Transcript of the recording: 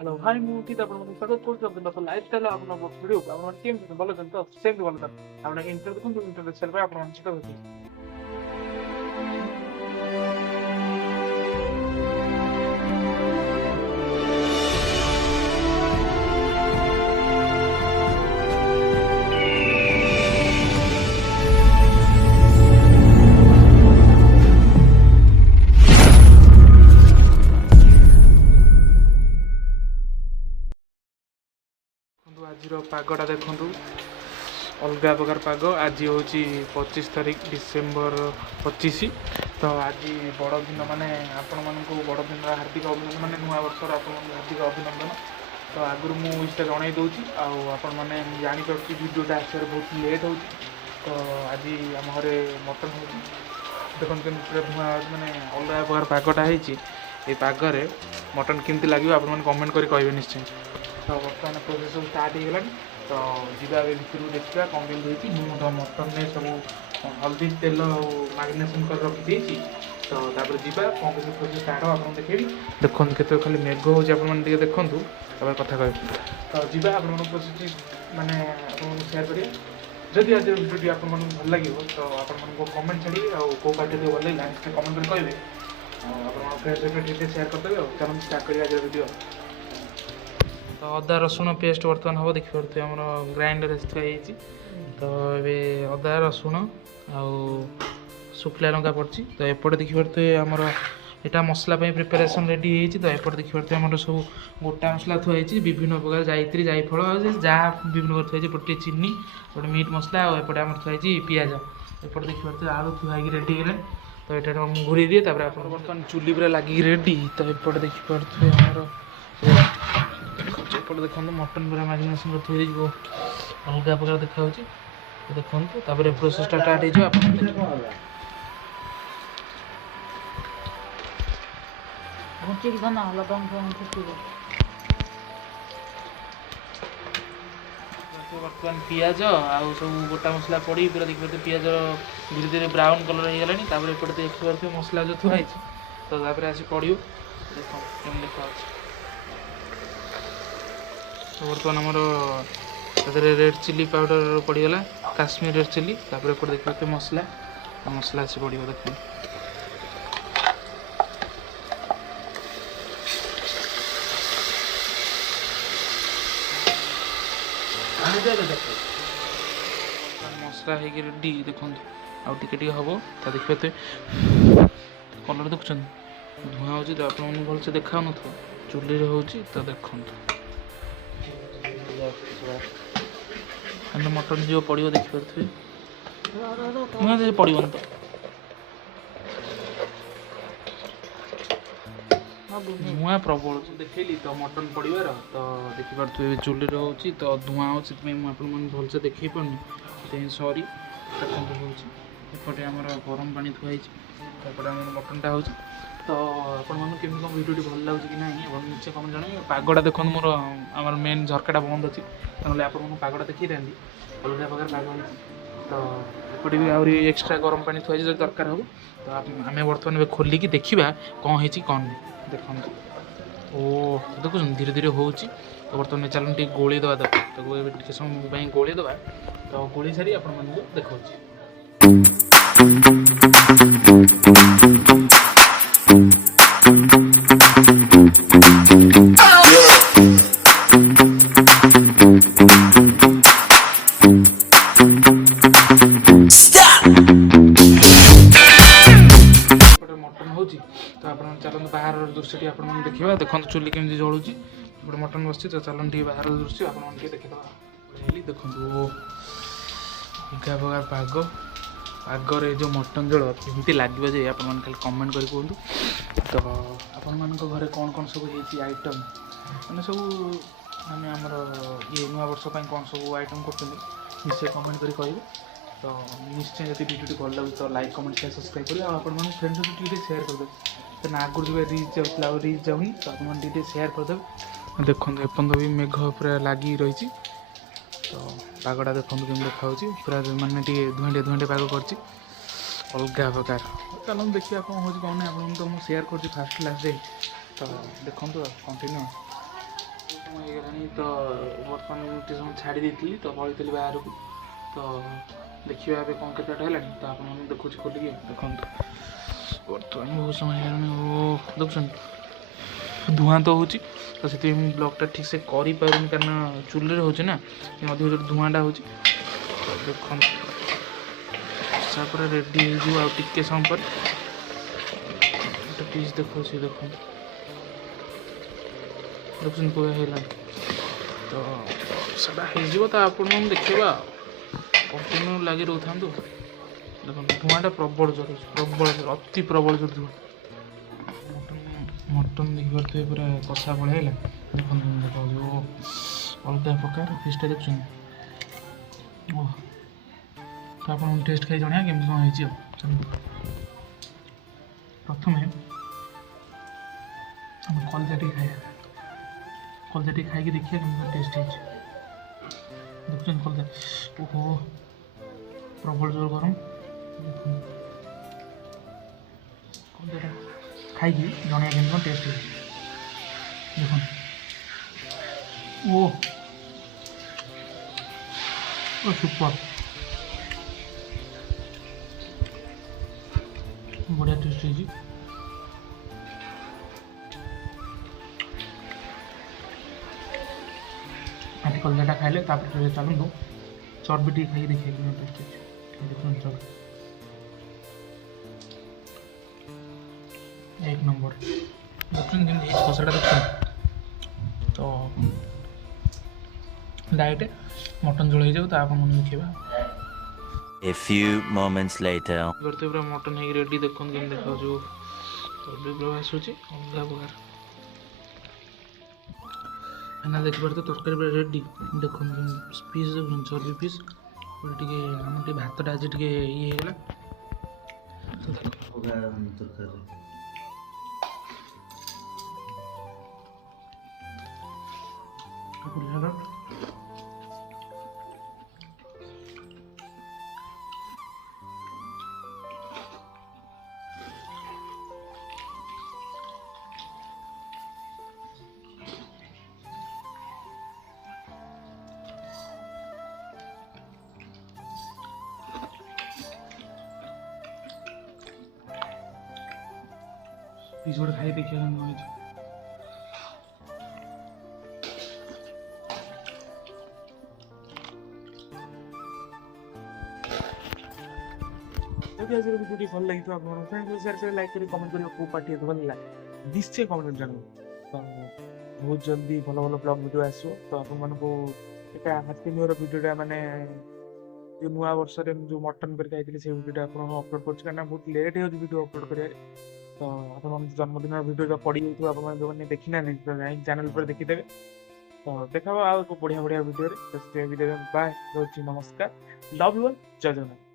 Hello hi ମୁଁ ଠିକ ଆପଣଙ୍କୁ ସ୍ୱାଗତ କରୁଛି ଆପଣଙ୍କ ଲାଇଫଷ୍ଟାଇଲ ଆପଣଙ୍କ ଭିଡ଼ିଓକୁ ଆପଣମାନେ କେମିତି ଭଲ ଅଛନ୍ତି ତ ସେମିତି ଭଲ ଅଛନ୍ତି ଆପଣ ଇଣ୍ଟର ଦେଖନ୍ତୁ ଇଣ୍ଟର ଦେଖିସାରିଲା ପରେ ଆପଣମାନେ ସେଟା ଦେଖନ୍ତୁ। ଆଜିର ପାଗଟା ଦେଖନ୍ତୁ ଅଲଗା ପ୍ରକାର ପାଗ। ଆଜି ହେଉଛି 25 ତାରିଖ ଡିସେମ୍ବର 25। ତ ଆଜି ବଡ଼ଦିନ ମାନେ ଆପଣମାନଙ୍କୁ ବଡ଼ଦିନର ହାର୍ଦ୍ଦିକ ଅଭିନନ୍ଦନ, ମାନେ ନୂଆ ବର୍ଷର ଆପଣମାନଙ୍କୁ ହାର୍ଦ୍ଦିକ ଅଭିନନ୍ଦନ। ତ ଆଗରୁ ମୁଁ ଏଇଟା ଜଣାଇ ଦେଉଛି ଆଉ ଆପଣମାନେ ଜାଣିପାରୁଛି ଭିଡ଼ିଓଟା ଆସିବାରେ ବହୁତ ଲେଟ୍ ହେଉଛି। ତ ଆଜି ଆମ ଘରେ ମଟନ୍ ହେଉଛି। ଦେଖନ୍ତୁ କେମିତି ପୁରା ଧୂଆଁ ମାନେ ଅଲଗା ପ୍ରକାର ପାଗଟା ହେଇଛି। এই ପାଗରେ ମଟନ୍ କେମିତି ଲାଗିବ ଆପଣମାନେ କମେଣ୍ଟ କରି କହିବେ ନିଶ୍ଚୟ। ତ ବର୍ତ୍ତମାନ ପ୍ରୋସେସ୍ ସବୁ ଷ୍ଟାର୍ଟ ହେଇଗଲାଣି। ତ ଯିବା ଏବେ ଭିତରକୁ ଦେଖିବା କ'ଣ କେମିତି ହେଇଛି। ମୁଁ ତ ମଟନ୍ରେ ସବୁ ହଳଦୀ ତେଲ ଆଉ ମାରିନେସନ୍ କରି ରଖିଦେଇଛି। ତ ତାପରେ ଯିବା କ'ଣ କେମିତି ପ୍ରୋସେସ୍ ଷ୍ଟାର୍ଟ ହେବ ଆପଣଙ୍କୁ ଦେଖେଇବି। ଦେଖନ୍ତୁ କେତେବେଳେ ଖାଲି ମେଘ ହେଉଛି ଆପଣମାନେ ଟିକେ ଦେଖନ୍ତୁ, ତାପରେ କଥା କହିବି। ତ ଯିବା ଆପଣମାନଙ୍କ ପ୍ରୋସେସ୍ ମାନେ ଆପଣଙ୍କୁ ସେୟାର କରିବା। ଯଦି ଆଜିର ଭିଡ଼ିଓଟି ଆପଣମାନଙ୍କୁ ଭଲ ଲାଗିବ ତ ଆପଣମାନଙ୍କୁ କମେଣ୍ଟ ଛାଡ଼ିବେ, ଆଉ କେଉଁ ପାର୍ଟି ଟିକେ ଭଲ ଲାଗିଲା ନିଶ୍ଚୟ କମେଣ୍ଟ କରି କହିବେ। ଆପଣଙ୍କ ଫ୍ରେଣ୍ଡ ସହିତ ଟିକେ ସେୟାର କରିଦେବେ। ଆଉ ଚାଲନ୍ତୁ ଷ୍ଟାର୍ଟ କରିବା ଆଜିର ଭିଡ଼ିଓ। ତ ଅଦା ରସୁଣ ପେଷ୍ଟ ବର୍ତ୍ତମାନ ହେବ, ଦେଖିପାରୁଥିବେ ଆମର ଗ୍ରାଇଣ୍ଡର ଥୁଆ ହେଇଛି। ତ ଏବେ ଅଦା ରସୁଣ ଆଉ ଶୁଖିଲା ଲଙ୍କା ପଡ଼ିଛି। ତ ଏପଟେ ଦେଖିପାରୁଥିବେ ଆମର ଏଇଟା ମସଲା ପାଇଁ ପ୍ରିପାରେସନ୍ ରେଡ଼ି ହେଇଛି। ତ ଏପଟେ ଦେଖିପାରୁଥିବେ ଆମର ସବୁ ଗୋଟା ମସଲା ଥୁଆ ହେଇଛି, ବିଭିନ୍ନ ପ୍ରକାର ଯାଇତ୍ରୀ ଜାଇଫଳ ଯାହା ବିଭିନ୍ନ ପ୍ରକାର ଥୁଆ ହେଇଛି। ଏପଟେ ଟିକେ ଚିନି, ଏପଟେ ମିଟ୍ ମସଲା, ଆଉ ଏପଟେ ଆମର ଥୁଆ ହେଇଛି ପିଆଜ। ଏପଟେ ଦେଖିପାରୁଥିବେ ଆଳୁ ଥୁଆ ହେଇକି ରେଡ଼ି ହେଇଗଲାଣି। ତ ଏଇଟା ମୁଁ ଘୁରେଇ ଦିଏ, ତାପରେ ଆପଣ ବର୍ତ୍ତମାନ ଚୁଲି ପୁରା ଲାଗିକି ରେଡ଼ି। ତ ଏପଟେ ଦେଖିପାରୁଥିବେ ଆମର ଏପଟେ ଦେଖନ୍ତୁ ମଟନ୍ ପୁରା ମାରିନେସନ୍ କରି ଥୋଇ ଦେଇଯିବ, ଅଲଗା ପ୍ରକାର ଦେଖାଯାଉଛି। ଦେଖନ୍ତୁ ତାପରେ ପ୍ରୋସେସ୍ଟା ଷ୍ଟାର୍ଟ ହେଇଯିବ ଆପଣ ଦେଖିବେ। ଘୁଞ୍ଚିକି ଧନ ଲବଙ୍ଗ ଫୁଟିବ। ବର୍ତ୍ତମାନ ପିଆଜ ଆଉ ସବୁ ଗୋଟା ମସଲା ପଡ଼ି ପୁରା ଦେଖିପାରୁଥିବେ ପିଆଜ ଧୀରେ ଧୀରେ ବ୍ରାଉନ୍ କଲର୍ ହେଇଗଲାଣି। ତାପରେ ଏପଟେ ଦେଖିପାରୁଥିବେ ମସଲା ଯେଉଁ ଥୁଆ ହେଇଛି, ତ ତାପରେ ଆସି ପଡ଼ିବ। ଦେଖ କେମିତି ଦେଖାଯାଉଛି। ବର୍ତ୍ତମାନ ଆମର ତାଦେହରେ ରେଡ଼୍ ଚିଲି ପାଉଡ଼ର ପଡ଼ିଗଲା, କାଶ୍ମୀର ରେଡ଼୍ ଚିଲି। ତାପରେ ଏପଟେ ଦେଖିପାରୁଥିବେ ମସଲା, ମସଲା ଆସି ପଡ଼ିବ ଦେଖନ୍ତୁ। ମସଲା ହେଇକି ରେଡ଼ି ଦେଖନ୍ତୁ, ଆଉ ଟିକେ ଟିକେ ହେବ। ତା ଦେଖିପାରୁଥିବେ କଲର୍ ଦେଖୁଛନ୍ତି, ଧୂଆଁ ହେଉଛି ତ ଆପଣମାନଙ୍କୁ ଭଲସେ ଦେଖାଯାଉନଥିବ, ଚୁଲିରେ ହେଉଛି ତ ଦେଖନ୍ତୁ। ମଟନ୍ ଯିବ ପଡ଼ିବ ଦେଖିପାରୁଥିବେ, ଧୂଆଁ ପଡ଼ିବନି ତ। ଧୂଆଁ ପ୍ରବଳ ଦେଖେଇଲି ତ ମଟନ୍ ପଡ଼ିବାର। ତ ଦେଖିପାରୁଥିବେ ଚୁଲିରେ ହେଉଛି ତ ଧୂଆଁ ହେଉଛି, ସେଥିପାଇଁ ମୁଁ ଆପଣମାନଙ୍କୁ ଭଲସେ ଦେଖେଇ ପାରୁନି, ସେଥିପାଇଁ ସରି। ଦେଖନ୍ତୁ ହେଉଛି ଏପଟେ ଆମର ଗରମ ପାଣି ଥୁଆ ହେଇଛି, ଏପଟେ ଆମର ମଟନ୍ଟା ହେଉଛି। ତ ଆପଣମାନଙ୍କୁ କେମିତି କ'ଣ ଭିଡ଼ିଓଟି ଭଲ ଲାଗୁଛି କି ନାହିଁ ଆପଣ ନିଶ୍ଚୟ କମେଣ୍ଟ ଜଣାଇବେ। ପାଗଟା ଦେଖନ୍ତୁ, ମୋର ଆମର ମେନ୍ ଝରକାଟା ବନ୍ଦ ଅଛି, ନହେଲେ ଆପଣଙ୍କୁ ପାଗଟା ଦେଖେଇଥାନ୍ତି। ଅଲଗା ପ୍ରକାର ପାଗ ହେଇଛି। ତ ଏପଟେ ବି ଆହୁରି ଏକ୍ସଟ୍ରା ଗରମ ପାଣି ଥୁଆ ହେଇଛି, ଯଦି ଦରକାର ହେବ। ତ ଆମେ ବର୍ତ୍ତମାନ ଏବେ ଖୋଲିକି ଦେଖିବା କ'ଣ ହେଇଛି କ'ଣ ନାହିଁ। ଦେଖନ୍ତୁ ଓ ଦେଖୁଛନ୍ତି ଧୀରେ ଧୀରେ ହେଉଛି। ତ ବର୍ତ୍ତମାନ ଚାଲନ୍ତୁ ଟିକେ ଗୋଳେଇ ଦେବା, ତାକୁ ଏବେ ଟିକେ ସମୟ ପାଇଁ ଗୋଳେଇ ଦେବା। ତ ଗୋଳେଇ ସାରି ଆପଣମାନଙ୍କୁ ଦେଖାଉଛି। ମଟନ୍ ହେଉଛି ତ ଆପଣ ଚାଲନ୍ତୁ ବାହାରର ଦୃଶ୍ୟଟି ଆପଣମାନେ ଦେଖିବା। ଦେଖନ୍ତୁ ଚୁଲି କେମିତି ଜଳୁଛି, ଗୋଟେ ମଟନ୍ ବସିଛି। ତ ଚାଲନ୍ତୁ ଟିକେ ବାହାର ଦୃଶ୍ୟ ଆପଣମାନେ ଟିକେ ଦେଖିଦେବା। ଦେଖନ୍ତୁ ଅଲଗା ପ୍ରକାର ପାଗରେ ଯେଉଁ ମଟନ୍ ଝୋଳ କେମିତି ଲାଗିବ ଯେ ଆପଣମାନେ ଖାଲି କମେଣ୍ଟ କରି କୁହନ୍ତୁ। ତ ଆପଣମାନଙ୍କ ଘରେ କ'ଣ କ'ଣ ସବୁ ହେଇଛି ଆଇଟମ୍, ମାନେ ସବୁ ମାନେ ଆମର ନୂଆ ବର୍ଷ ପାଇଁ କ'ଣ ସବୁ ଆଇଟମ୍ କରୁଛନ୍ତି ନିଶ୍ଚୟ କମେଣ୍ଟ କରି କହିବେ। ତ ନିଶ୍ଚୟ ଯଦି ଭିଡ଼ିଓଟି ଭଲ ଲାଗୁଛି ତ ଲାଇକ୍ କମେଣ୍ଟ ସେୟାର ସବସ୍କ୍ରାଇବ୍ କରିବେ, ଆଉ ଆପଣମାନଙ୍କ ଫ୍ରେଣ୍ଡ ସହିତ ଟିକେ ସେୟାର କରିଦେବେ। କାରଣ ଆଗରୁ ଯେଉଁ ରିଚ୍ ଯାଉଥିଲା ଆଉ ରିଚ୍ ଯାଉନି, ତ ଆପଣମାନେ ଟିକେ ସେୟାର କରିଦେବେ। ଦେଖନ୍ତୁ ଏପର୍ଯ୍ୟନ୍ତ ବି ମେଘ ପୁରା ଲାଗିକି ରହିଛି। ତ ପାଗଟା ଦେଖନ୍ତୁ କେମିତି ଦେଖାହେଉଛି, ପୁରା ମାନେ ଟିକେ ଧୁଆଁଟିଆ ପାଗ କରିଛି, ଅଲଗା ପ୍ରକାର। ଚାଲନ୍ତୁ ଦେଖିବା କ'ଣ ହେଉଛି କ'ଣ ନାହିଁ। ଆପଣଙ୍କୁ ତ ମୁଁ ସେୟାର କରୁଛି ଫାଷ୍ଟ ଲାଷ୍ଟ ଯାଏ। ତ ଦେଖନ୍ତୁ ଆଉ କଣ୍ଟିନ୍ୟୁ। समय ହେଇଗଲାଣି ତ ବର୍ତ୍ତମାନ ଟିକେ ସମୟ ଛାଡ଼ି ଦେଇଥିଲି ତ ପଳେଇଥିଲି ବାହାରକୁ ତ ଦେଖିବା ଏବେ କ'ଣ କେତେଟା ହେଲାଣି ତ ଆପଣମାନଙ୍କୁ ଦେଖୁଛି ଖୋଲିକି ଦେଖନ୍ତୁ ବର୍ତ୍ତମାନ ବହୁତ ସମୟ ହେଇଗଲାଣି ଓ ଦେଖୁଛନ୍ତି ଧୂଆଁ ତ ହେଉଛି ତ ସେଥିପାଇଁ ମୁଁ ବ୍ଲଗ୍ଟା ଠିକ୍ ସେ କରିପାରୁନି କାରଣ ଚୁଲିରେ ହେଉଛି ନା ଅଧିକ ଜୋର ଧୂଆଁଟା ହେଉଛି ତ ଦେଖନ୍ତୁ ତାପରେ ରେଡ଼ି ହେଇଯିବ ଆଉ ଟିକେ ସମୟ ପରେ ଗୋଟେ ପିସ୍ ଦେଖାଉଛି ଦେଖନ୍ତୁ ଦେଖୁଛନ୍ତି ପୁରା ହେଇଗଲାଣି ତ ସେଟା ହେଇଯିବ ତ ଆପଣଙ୍କୁ ଦେଖିବା କଣ୍ଟିନ୍ୟୁ ଲାଗି ରହୁଥାନ୍ତୁ ଦେଖନ୍ତୁ ଧୂଆଁଟା ପ୍ରବଳ ଜୋର ଅଛି ପ୍ରବଳ ଜୋର ଅତି ପ୍ରବଳ ଜୋର ଧୂଆଁ ମଟନ୍ ଦେଖିପାରୁଥିବେ ପୁରା କଷା ଭଳିଆ ହେଲା ଦେଖନ୍ତୁ ଦେଖାଉଛି ଓ ଅଲଗା ପ୍ରକାର ପିସ୍ଟା ଦେଖୁଛନ୍ତି ଓ ତ ଆପଣଙ୍କୁ ଟେଷ୍ଟ ଖାଇ ଜଣାଇବା କେମିତି କ'ଣ ହେଇଛି ଆଉ ପ୍ରଥମେ ଆମେ କଲଜା ଟିକେ ଖାଇବା କଲଜା ଟିକେ ଖାଇକି ଦେଖିବା କେମିତି କ'ଣ ଟେଷ୍ଟ ହେଇଛି ଦେଖୁଛନ୍ତି କଲଜା ଓହୋ ପ୍ରବଳ ଜୋର ଗରମ କଲଜାଟା ଖାଇକି ଜଣାଇବା କେମିତି କ'ଣ ଟେଷ୍ଟ ହେଇଛି ଦେଖନ୍ତୁ ଓ ସୁପର ବଢ଼ିଆ ଟେଷ୍ଟ ହେଇଛି ଆଜି କଲଜାଟା ଖାଇଲେ ତାପରେ ଚାଲନ୍ତୁ ଚର୍ବି ଟିକେ ଖାଇକି ଦେଖିବା କେମିତି ଟେଷ୍ଟ ହେଇଛି ଦେଖନ୍ତୁ ଚର୍ବି एक नंबर देखुन जेमती कषाटा देखुन तो डायरेक्ट मटन झोल हो जाए आप देखा A few moments later. करते पूरा मटन है रेडी देखुन केम देखा जो चर्बी पूरा आसूची अलग प्रकार फाइनाल देखी पारे तरकारी पूरा रेडी देखुन पीस देखुन चर्बी पीस टे आम भातटा आज टे ये पीस गोटे खाई देखिए भिडियो भल लगी तो फ्रेंड्स शेयर कर लाइक कर कमेंट कर को पार्टी भल लगा निश्चय कमेंट जान तो बहुत जल्दी भल भल ब्लॉग वीडियो आसो तो आपन को एटा हैप्पी न्यू ईयर वीडियोटा माने जो नुआ वर्ष रे जो मटन कर खाइथिले से वीडियोटा आपन अपलोड करछ करना बहुत लेट हो वीडियो अपलोड करिया तो आपन जन्मदिन वीडियो जो पड़ी जाइतो आपन जो ने देखिना नहीं तो चैनल पर देखि देबे तो देखाबो आ बढ़िया बढ़िया वीडियो रे तो वीडियो बाय नमस्कार लव यू ऑल जय जगन्नाथ।